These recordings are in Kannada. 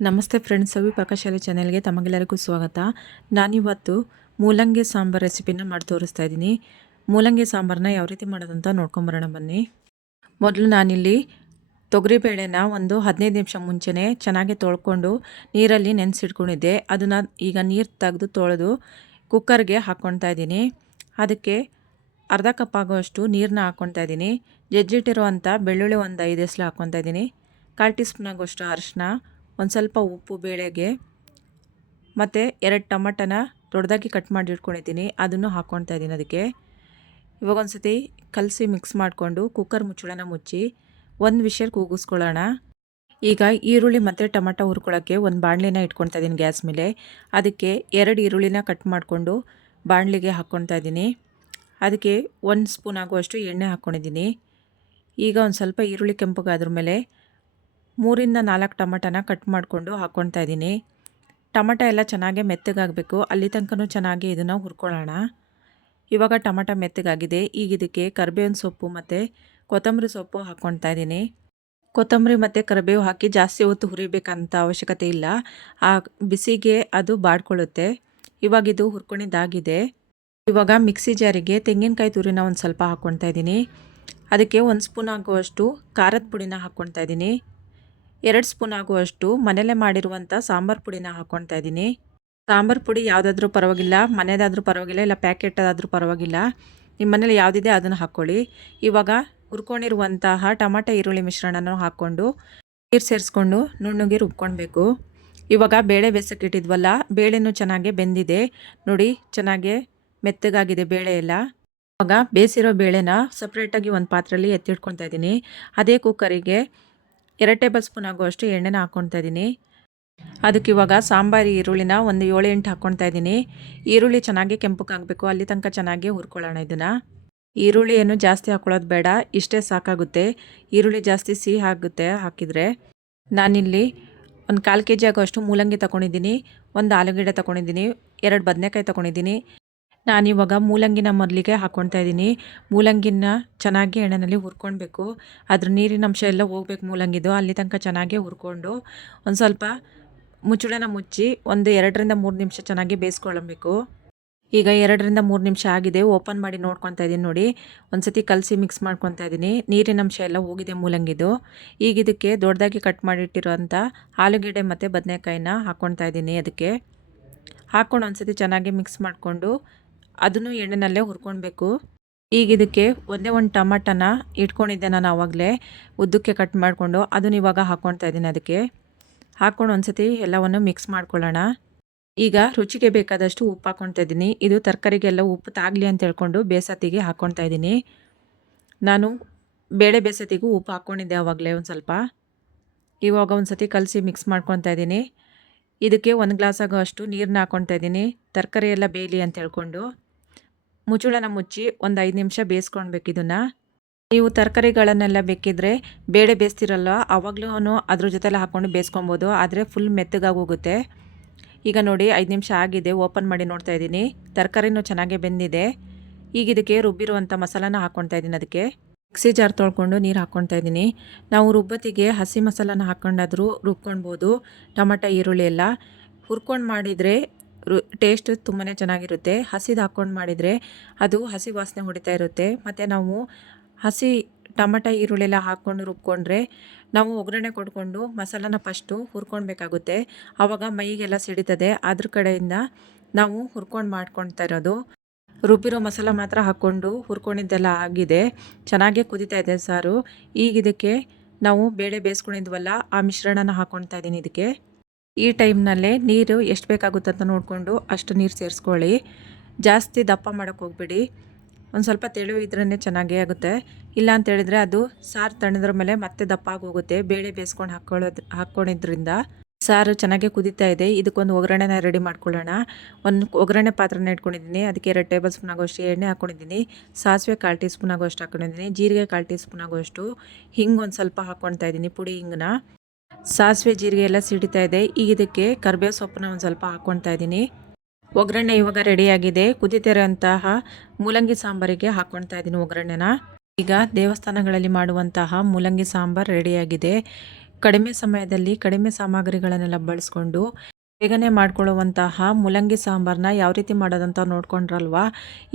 ನಮಸ್ತೆ ಫ್ರೆಂಡ್ಸ್, ಸವಿ ಪಾಕಶಾಲೆ ಚಾನೆಲ್ಗೆ ತಮಗೆಲ್ಲರಿಗೂ ಸ್ವಾಗತ. ನಾನಿವತ್ತು ಮೂಲಂಗಿ ಸಾಂಬಾರು ರೆಸಿಪಿನ ಮಾಡಿ ತೋರಿಸ್ತಾ ಇದ್ದೀನಿ. ಮೂಲಂಗಿ ಸಾಂಬಾರನ್ನ ಯಾವ ರೀತಿ ಮಾಡೋದಂತ ನೋಡ್ಕೊಂಬರೋಣ ಬನ್ನಿ. ಮೊದಲು ನಾನಿಲ್ಲಿ ತೊಗರಿಬೇಳೆನ ಒಂದು 15 ನಿಮಿಷ ಮುಂಚೆನೇ ಚೆನ್ನಾಗಿ ತೊಳ್ಕೊಂಡು ನೀರಲ್ಲಿ ನೆನೆಸಿಟ್ಕೊಂಡಿದ್ದೆ. ಅದನ್ನು ಈಗ ನೀರು ತೆಗೆದು ತೊಳೆದು ಕುಕ್ಕರ್ಗೆ ಹಾಕ್ಕೊಳ್ತಾ ಇದ್ದೀನಿ. ಅದಕ್ಕೆ ಅರ್ಧ ಕಪ್ ಆಗೋಷ್ಟು ನೀರನ್ನ ಹಾಕ್ಕೊಳ್ತಾ ಇದ್ದೀನಿ. ಜಜ್ಜಿಟ್ಟಿರುವಂಥ ಬೆಳ್ಳುಳ್ಳಿ ಒಂದು 5 ಎಸಳು ಹಾಕ್ಕೊಳ್ತಾ ಇದ್ದೀನಿ. 1/4 ಟೀ ಸ್ಪೂನ್ ಆಗೋಷ್ಟು ಅರಿಶಿನ, ಒಂದು ಸ್ವಲ್ಪ ಉಪ್ಪು ಬೇಳೆಗೆ, ಮತ್ತು 2 ಟೊಮಟನ ದೊಡ್ಡದಾಗಿ ಕಟ್ ಮಾಡಿ ಇಟ್ಕೊಂಡಿದ್ದೀನಿ, ಅದನ್ನು ಹಾಕ್ಕೊಳ್ತಾ ಇದ್ದೀನಿ. ಅದಕ್ಕೆ ಇವಾಗ ಒಂದು ಸತಿ ಕಲಸಿ ಮಿಕ್ಸ್ ಮಾಡಿಕೊಂಡು ಕುಕ್ಕರ್ ಮುಚ್ಚಳನ ಮುಚ್ಚಿ ಒಂದು ವಿಷಲ್ ಕೂಗಿಸ್ಕೊಳ್ಳೋಣ. ಈಗ ಈರುಳ್ಳಿ ಮತ್ತು ಟೊಮಟೊ ಹುರ್ಕೊಳ್ಳೋಕ್ಕೆ ಒಂದು ಬಾಣಲಿನ ಇಟ್ಕೊಳ್ತಾ ಇದ್ದೀನಿ ಗ್ಯಾಸ್ ಮೇಲೆ. ಅದಕ್ಕೆ 2 ಈರುಳ್ಳಿನ ಕಟ್ ಮಾಡಿಕೊಂಡು ಬಾಣಲಿಗೆ ಹಾಕ್ಕೊಳ್ತಾ ಇದ್ದೀನಿ. ಅದಕ್ಕೆ 1 ಸ್ಪೂನ್ ಆಗುವಷ್ಟು ಎಣ್ಣೆ ಹಾಕ್ಕೊಂಡಿದ್ದೀನಿ. ಈಗ ಒಂದು ಸ್ವಲ್ಪ ಈರುಳ್ಳಿ ಕೆಂಪಗಾದ್ರ ಮೇಲೆ 3ರಿಂದ 4 ಟೊಮಟನ ಕಟ್ ಮಾಡಿಕೊಂಡು ಹಾಕ್ಕೊಳ್ತಾ ಇದ್ದೀನಿ. ಟೊಮಟೊ ಎಲ್ಲ ಚೆನ್ನಾಗಿ ಮೆತ್ತಗಾಗಬೇಕು, ಅಲ್ಲಿ ತನಕ ಚೆನ್ನಾಗಿ ಇದನ್ನು ಹುರ್ಕೊಳ್ಳೋಣ. ಇವಾಗ ಟೊಮಟೊ ಮೆತ್ತಗಾಗಿದೆ. ಈಗ ಇದಕ್ಕೆ ಕರಿಬೇವಿನ ಸೊಪ್ಪು ಮತ್ತು ಕೊತ್ತಂಬರಿ ಸೊಪ್ಪು ಹಾಕ್ಕೊಳ್ತಾ ಇದ್ದೀನಿ. ಕೊತ್ತಂಬರಿ ಮತ್ತು ಕರಿಬೇವು ಹಾಕಿ ಜಾಸ್ತಿ ಹೊತ್ತು ಹುರಿಬೇಕಂತ ಅವಶ್ಯಕತೆ ಇಲ್ಲ, ಆ ಬಿಸಿಗೆ ಅದು ಬಾಡ್ಕೊಳ್ಳುತ್ತೆ. ಇವಾಗ ಇದು ಹುರ್ಕೊಂಡಿದ್ದಾಗಿದೆ. ಇವಾಗ ಮಿಕ್ಸಿ ಜಾರಿಗೆ ತೆಂಗಿನಕಾಯಿ ತುರಿನ ಒಂದು ಸ್ವಲ್ಪ ಹಾಕ್ಕೊಳ್ತಾ ಇದ್ದೀನಿ. ಅದಕ್ಕೆ 1 ಸ್ಪೂನ್ ಆಗುವಷ್ಟು ಖಾರದ ಪುಡಿನ ಹಾಕ್ಕೊಳ್ತಾ ಇದ್ದೀನಿ. 2 ಸ್ಪೂನ್ ಆಗುವಷ್ಟು ಮನೆಯಲ್ಲೇ ಮಾಡಿರುವಂಥ ಸಾಂಬಾರು ಪುಡಿನ ಹಾಕ್ಕೊಳ್ತಾ ಇದ್ದೀನಿ. ಸಾಂಬಾರು ಪುಡಿ ಯಾವುದಾದ್ರೂ ಪರವಾಗಿಲ್ಲ, ಮನೆಯದಾದ್ರೂ ಪರವಾಗಿಲ್ಲ, ಇಲ್ಲ ಪ್ಯಾಕೆಟದಾದ್ರೂ ಪರವಾಗಿಲ್ಲ, ನಿಮ್ಮ ಮನೇಲಿ ಯಾವುದಿದೆ ಅದನ್ನು ಹಾಕ್ಕೊಳ್ಳಿ. ಇವಾಗ ಹುರ್ಕೊಂಡಿರುವಂತಹ ಟೊಮಟೊ ಈರುಳ್ಳಿ ಮಿಶ್ರಣನ ಹಾಕ್ಕೊಂಡು ನೀರು ಸೇರಿಸ್ಕೊಂಡು ನುಣ್ಣಗೆ ರುಬ್ಕೊಳ್ಬೇಕು. ಇವಾಗ ಬೇಳೆ ಬೇಯಿಸೋಕೆ ಇಟ್ಟಿದ್ವಲ್ಲ, ಬೇಳೆನೂ ಚೆನ್ನಾಗಿ ಬೆಂದಿದೆ ನೋಡಿ, ಚೆನ್ನಾಗಿ ಮೆತ್ತಗಾಗಿದೆ ಬೇಳೆ ಎಲ್ಲ. ಇವಾಗ ಬೇಯಿಸಿರೋ ಬೇಳೆನ ಸಪ್ರೇಟಾಗಿ ಒಂದು ಪಾತ್ರೆಯಲ್ಲಿ ಎತ್ತಿಟ್ಕೊಳ್ತಾ ಇದ್ದೀನಿ. ಅದೇ ಕುಕ್ಕರಿಗೆ 2 ಟೇಬಲ್ ಸ್ಪೂನ್ ಆಗುವಷ್ಟು ಎಣ್ಣೆನ ಹಾಕ್ಕೊಳ್ತಾ ಇದ್ದೀನಿ. ಅದಕ್ಕೆ ಇವಾಗ ಸಾಂಬಾರು ಈರುಳ್ಳಿನ ಒಂದು 7-8 ಹಾಕ್ಕೊಳ್ತಾ ಇದ್ದೀನಿ. ಈರುಳ್ಳಿ ಚೆನ್ನಾಗಿ ಕೆಂಪಗಾಗಬೇಕು, ಅಲ್ಲಿ ತನಕ ಚೆನ್ನಾಗಿ ಹುರ್ಕೊಳ್ಳೋಣ ಇದನ್ನು. ಈರುಳ್ಳಿ ಏನು ಜಾಸ್ತಿ ಹಾಕ್ಕೊಳ್ಳೋದು ಬೇಡ, ಇಷ್ಟೇ ಸಾಕಾಗುತ್ತೆ. ಈರುಳ್ಳಿ ಜಾಸ್ತಿ ಸಿಹಿ ಆಗುತ್ತೆ ಹಾಕಿದರೆ. ನಾನಿಲ್ಲಿ ಒಂದು 1/4 kg ಆಗೋಷ್ಟು ಮೂಲಂಗಿ ತೊಗೊಂಡಿದ್ದೀನಿ, ಒಂದು ಆಲೂಗೆಡ್ಡೆ ತೊಗೊಂಡಿದ್ದೀನಿ, 2 ಬದನೆಕಾಯಿ ತೊಗೊಂಡಿದ್ದೀನಿ. ನಾನಿವಾಗ ಮೂಲಂಗಿನ ಮೊದಲಿಗೆ ಹಾಕ್ಕೊಳ್ತಾ ಇದ್ದೀನಿ. ಮೂಲಂಗಿನ ಚೆನ್ನಾಗಿ ಎಣ್ಣೆಯಲ್ಲಿ ಹುರ್ಕೊಳ್ಬೇಕು, ಅದ್ರ ನೀರಿನ ಅಂಶ ಎಲ್ಲ ಹೋಗ್ಬೇಕು ಮೂಲಂಗಿದು, ಅಲ್ಲಿ ತನಕ ಚೆನ್ನಾಗಿ ಹುರ್ಕೊಂಡು ಒಂದು ಸ್ವಲ್ಪ ಮುಚ್ಚಳನ ಮುಚ್ಚಿ ಒಂದು 2ರಿಂದ 3 ನಿಮಿಷ ಚೆನ್ನಾಗಿ ಬೇಯಿಸ್ಕೊಳ್ಬೇಕು. ಈಗ 2ರಿಂದ 3 ನಿಮಿಷ ಆಗಿದೆ. ಓಪನ್ ಮಾಡಿ ನೋಡ್ಕೊತಾ ಇದ್ದೀನಿ ನೋಡಿ, ಒಂದು ಸತಿ ಕಲಸಿ ಮಿಕ್ಸ್ ಮಾಡ್ಕೊತಾ ಇದ್ದೀನಿ. ನೀರಿನ ಅಂಶ ಎಲ್ಲ ಹೋಗಿದೆ ಮೂಲಂಗಿದು. ಈಗ ಇದಕ್ಕೆ ದೊಡ್ಡದಾಗಿ ಕಟ್ ಮಾಡಿಟ್ಟಿರೋಂಥ ಆಲೂಗೆಡ್ಡೆ ಮತ್ತು ಬದನೆಕಾಯಿನ ಹಾಕ್ಕೊಳ್ತಾ ಇದ್ದೀನಿ. ಅದಕ್ಕೆ ಹಾಕ್ಕೊಂಡು ಒಂದು ಸತಿ ಚೆನ್ನಾಗಿ ಮಿಕ್ಸ್ ಮಾಡಿಕೊಂಡು ಅದನ್ನು ಎಣ್ಣೆನಲ್ಲೇ ಹುರ್ಕೊಳ್ಬೇಕು. ಈಗ ಇದಕ್ಕೆ ಒಂದೇ ಒಂದು ಟೊಮಟನ ಇಟ್ಕೊಂಡಿದ್ದೆ ನಾನು ಆವಾಗಲೇ ಉದ್ದಕ್ಕೆ ಕಟ್ ಮಾಡಿಕೊಂಡು, ಅದನ್ನು ಇವಾಗ ಹಾಕ್ಕೊಳ್ತಾ ಇದ್ದೀನಿ. ಅದಕ್ಕೆ ಹಾಕ್ಕೊಂಡು ಒಂದು ಸತಿ ಎಲ್ಲವನ್ನು ಮಿಕ್ಸ್ ಮಾಡ್ಕೊಳ್ಳೋಣ. ಈಗ ರುಚಿಗೆ ಬೇಕಾದಷ್ಟು ಉಪ್ಪು ಹಾಕ್ಕೊಳ್ತಾ ಇದ್ದೀನಿ. ಇದು ತರಕಾರಿಗೆಲ್ಲ ಉಪ್ಪು ತಾಗಲಿ ಅಂತ ಹೇಳ್ಕೊಂಡು ಬೇಸತ್ತಿಗೆ ಹಾಕ್ಕೊಳ್ತಾ ಇದ್ದೀನಿ. ನಾನು ಬೇಳೆ ಬೇಸತ್ತಿಗೂ ಉಪ್ಪು ಹಾಕ್ಕೊಂಡಿದ್ದೆ ಆವಾಗಲೇ ಒಂದು ಸ್ವಲ್ಪ. ಇವಾಗ ಒಂದು ಸತಿ ಕಲಸಿ ಮಿಕ್ಸ್ ಮಾಡ್ಕೊಳ್ತಾ ಇದ್ದೀನಿ. ಇದಕ್ಕೆ 1 ಗ್ಲಾಸ್ ಆಗೋಷ್ಟು ನೀರನ್ನ ಹಾಕ್ಕೊಳ್ತಾ ಇದ್ದೀನಿ, ತರಕಾರಿ ಎಲ್ಲ ಬೇಯಲಿ ಅಂತ ಹೇಳ್ಕೊಂಡು. ಮುಚ್ಚಳನ ಮುಚ್ಚಿ ಒಂದು 5 ನಿಮಿಷ ಬೇಯಿಸ್ಕೊಳ್ಬೇಕು ಇದನ್ನು. ನೀವು ತರಕಾರಿಗಳನ್ನೆಲ್ಲ ಬೇಕಿದ್ರೆ ಬೇಳೆ ಬೇಯಿಸ್ತಿರಲ್ವ ಆವಾಗಲೂ ಅದ್ರ ಜೊತೆಲ್ಲ ಹಾಕ್ಕೊಂಡು ಬೇಯಿಸ್ಕೊಬೋದು, ಆದರೆ ಫುಲ್ ಮೆತ್ತಗಾಗಿ ಹೋಗುತ್ತೆ. ಈಗ ನೋಡಿ 5 ನಿಮಿಷ ಆಗಿದೆ. ಓಪನ್ ಮಾಡಿ ನೋಡ್ತಾ ಇದ್ದೀನಿ, ತರಕಾರಿನೂ ಚೆನ್ನಾಗೇ ಬೆಂದಿದೆ. ಈಗ ಇದಕ್ಕೆ ರುಬ್ಬಿರುವಂಥ ಮಸಾಲಾನ ಹಾಕ್ಕೊಳ್ತಾ ಇದ್ದೀನಿ. ಅದಕ್ಕೆ ಮಿಕ್ಸಿ ಜಾರ್ ತೊಳ್ಕೊಂಡು ನೀರು ಹಾಕ್ಕೊಳ್ತಾ ಇದ್ದೀನಿ. ನಾವು ರುಬ್ಬತ್ತಿಗೆ ಹಸಿ ಮಸಾಲಾನ ಹಾಕ್ಕೊಂಡಾದರೂ ರುಬ್ಕೊಳ್ಬೋದು. ಟೊಮಟೊ ಈರುಳ್ಳಿ ಎಲ್ಲ ಹುರ್ಕೊಂಡು ಮಾಡಿದರೆ ಟೇಸ್ಟ್ ತುಂಬಾ ಚೆನ್ನಾಗಿರುತ್ತೆ. ಹಸಿದು ಹಾಕ್ಕೊಂಡು ಮಾಡಿದರೆ ಅದು ಹಸಿ ವಾಸನೆ ಹೊಡಿತಾ ಇರುತ್ತೆ. ಮತ್ತು ನಾವು ಹಸಿ ಟೊಮಟೊ ಈರುಳ್ಳಿ ಎಲ್ಲ ಹಾಕ್ಕೊಂಡು ರುಬ್ಕೊಂಡ್ರೆ ನಾವು ಒಗ್ಗರಣೆ ಕೊಟ್ಕೊಂಡು ಮಸಾಲಾನ ಫಸ್ಟು ಹುರ್ಕೊಳ್ಬೇಕಾಗುತ್ತೆ, ಆವಾಗ ಮೈಗೆಲ್ಲ ಸಿಡಿತದೆ. ಅದ್ರ ಕಡೆಯಿಂದ ನಾವು ಹುರ್ಕೊಂಡು ಮಾಡ್ಕೊಳ್ತಾ ಇರೋದು. ರುಬ್ಬಿರೋ ಮಸಾಲ ಮಾತ್ರ ಹಾಕ್ಕೊಂಡು ಹುರ್ಕೊಂಡಿದ್ದೆಲ್ಲ ಆಗಿದೆ, ಚೆನ್ನಾಗೇ ಕುದೀತಾ ಇದೆ ಸಾರು. ಈಗ ಇದಕ್ಕೆ ನಾವು ಬೇಳೆ ಬೇಯಿಸ್ಕೊಂಡಿದ್ವಲ್ಲ ಆ ಮಿಶ್ರಣನ ಹಾಕ್ಕೊಳ್ತಾ ಇದ್ದೀನಿ. ಇದಕ್ಕೆ ಈ ಟೈಮ್ನಲ್ಲೇ ನೀರು ಎಷ್ಟು ಬೇಕಾಗುತ್ತೆ ಅಂತ ನೋಡಿಕೊಂಡು ಅಷ್ಟು ನೀರು ಸೇರಿಸ್ಕೊಳ್ಳಿ. ಜಾಸ್ತಿ ದಪ್ಪ ಮಾಡೋಕ್ಕೆ ಹೋಗ್ಬೇಡಿ, ಒಂದು ಸ್ವಲ್ಪ ತೆಳು ಇದ್ರೇ ಚೆನ್ನಾಗೇ ಆಗುತ್ತೆ. ಇಲ್ಲ ಅಂತ ಹೇಳಿದರೆ ಅದು ಸಾರು ತಣ್ಣದ್ರ ಮೇಲೆ ಮತ್ತೆ ದಪ್ಪ ಆಗೋಗುತ್ತೆ. ಬೇಳೆ ಬೇಯಿಸ್ಕೊಂಡು ಹಾಕ್ಕೊಂಡಿದ್ರಿಂದ ಸಾರು ಚೆನ್ನಾಗೇ ಕುದೀತಾ ಇದೆ. ಇದಕ್ಕೊಂದು ಒಗ್ಗರಣೆನ ರೆಡಿ ಮಾಡ್ಕೊಳ್ಳೋಣ. ಒಂದು ಒಗ್ಗರಣೆ ಪಾತ್ರೆನ ಇಟ್ಕೊಂಡಿದ್ದೀನಿ. ಅದಕ್ಕೆ 2 ಟೇಬಲ್ ಸ್ಪೂನ್ ಆಗೋಷ್ಟು ಎಣ್ಣೆ ಹಾಕ್ಕೊಂಡಿದ್ದೀನಿ. ಸಾಸಿವೆ 1/4 ಟೀ ಸ್ಪೂನ್ ಆಗೋಷ್ಟು ಹಾಕ್ಕೊಂಡಿದ್ದೀನಿ. ಜೀರಿಗೆ 1/4 ಟೀ ಸ್ಪೂನ್ ಆಗೋಷ್ಟು, ಹಿಂಗೆ ಒಂದು ಸ್ವಲ್ಪ ಹಾಕ್ಕೊಳ್ತಾ ಇದ್ದೀನಿ, ಪುಡಿ ಹಿಂಗನ್ನ. ಸಾಸಿವೆ ಜೀರಿಗೆ ಎಲ್ಲ ಸಿಡಿತಾ ಇದೆ. ಈಗ ಇದಕ್ಕೆ ಕರಿಬೇವು ಸೊಪ್ಪನ್ನ ಒಂದು ಸ್ವಲ್ಪ ಹಾಕ್ಕೊಳ್ತಾ ಇದ್ದೀನಿ. ಒಗ್ಗರಣೆ ಇವಾಗ ರೆಡಿಯಾಗಿದೆ. ಕುದೀತಿರೋಂತಹ ಮೂಲಂಗಿ ಸಾಂಬಾರಿಗೆ ಹಾಕ್ಕೊಳ್ತಾ ಇದ್ದೀನಿ ಒಗ್ಗರಣೆನ. ಈಗ ದೇವಸ್ಥಾನಗಳಲ್ಲಿ ಮಾಡುವಂತಹ ಮೂಲಂಗಿ ಸಾಂಬಾರು ರೆಡಿಯಾಗಿದೆ. ಕಡಿಮೆ ಸಮಯದಲ್ಲಿ ಕಡಿಮೆ ಸಾಮಗ್ರಿಗಳನ್ನೆಲ್ಲ ಬಳಸ್ಕೊಂಡು ಬೇಗನೆ ಮಾಡ್ಕೊಳ್ಳುವಂತಹ ಮೂಲಂಗಿ ಸಾಂಬಾರನ್ನ ಯಾವ ರೀತಿ ಮಾಡೋದಂತ ನೋಡ್ಕೊಂಡ್ರಲ್ವಾ.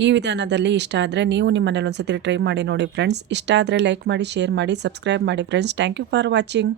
ಈ ವಿಧಾನದಲ್ಲಿ ಇಷ್ಟ ಆದರೆ ನೀವು ನಿಮ್ಮ ಮನೇಲಿ ಒಂದ್ಸತಿ ಟ್ರೈ ಮಾಡಿ ನೋಡಿ ಫ್ರೆಂಡ್ಸ್. ಇಷ್ಟ ಆದರೆ ಲೈಕ್ ಮಾಡಿ, ಶೇರ್ ಮಾಡಿ, ಸಬ್ಸ್ಕ್ರೈಬ್ ಮಾಡಿ friends. Thank you for watching.